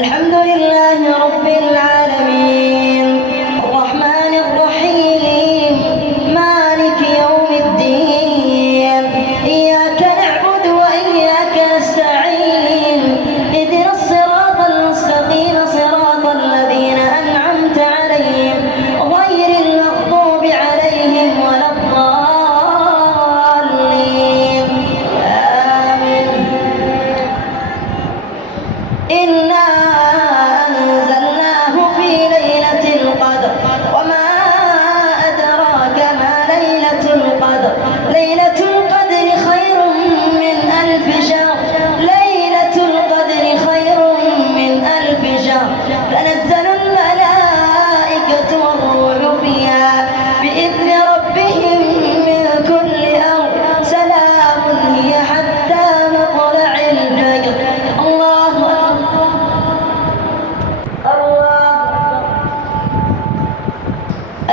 الحمد لله رب العالمين الرحمن الرحيم مالك يوم الدين إياك نعبد وإياك نستعين اهدنا الصراط المستقيم صراط الذين أنعمت عليهم غير المغضوب عليهم ولا الضالين آمين. إنا أنزلناه في ليلة القدر وما أدراك ما ليلة القدر ليلة القدر خير من ألف شهر ليلة القدر خير من ألف شهر تنزل الملائكة والروح فيها بإذن ربهم من كل أمر سلام هي حتى مطلع الفجر. الله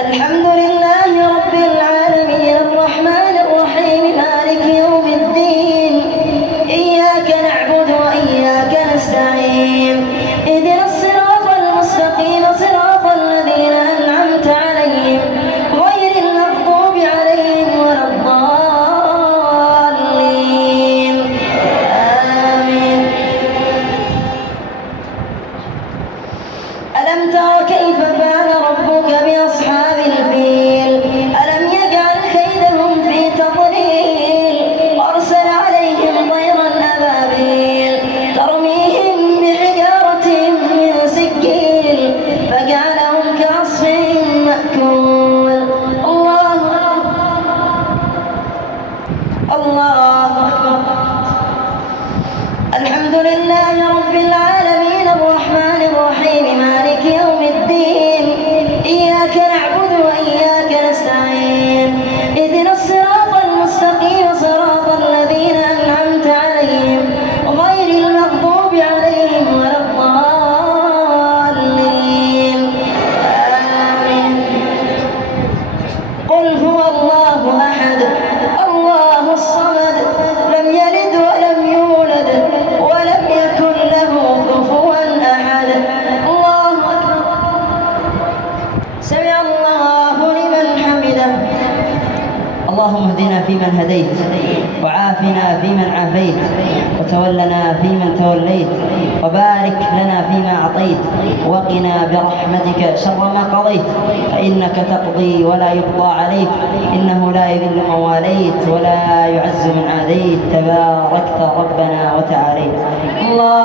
الحمد لله رب العالمين الرحمن الرحيم مالك يوم الدين إياك نعبد وإياك نستعين اهدنا الصراط المستقيم صراط الذين أنعمت عليهم غير المغضوب عليهم ولا الضالين آمين. ألم تر كيف فعل ربك بأصحاب الفيل ألم يجعل كيدهم في تضليل وأرسل عليهم طيرا أبابيل ترميهم بحجارة من سجيل فجعلهم كعصف مأكول. الله أكبر. الحمد لله رب العالمين الرحمن الرحيم مالك يوم الدين إياك نعبد وإياك نستعين اهدنا الصراط المستقيم صراط الذين أنعمت عليهم غير المغضوب عليهم ولا الضالين آمين. قل هو الله أحد الله الصمد لم يلد ولم يولد ولم يكن له كفوا أحد. الله أكبر. سمع الله لمن حمده. اللهم اهدنا فيمن هديت وعافنا فيمن عافيت وتولنا فيمن توليت وبارك لنا فيما أعطيت وقنا برحمتك شر ما قضيت فإنك تقضي ولا يقضى عليك إنه لا يذل من واليت ولا يعز من عاديت تباركت ربنا وتعاليت. الله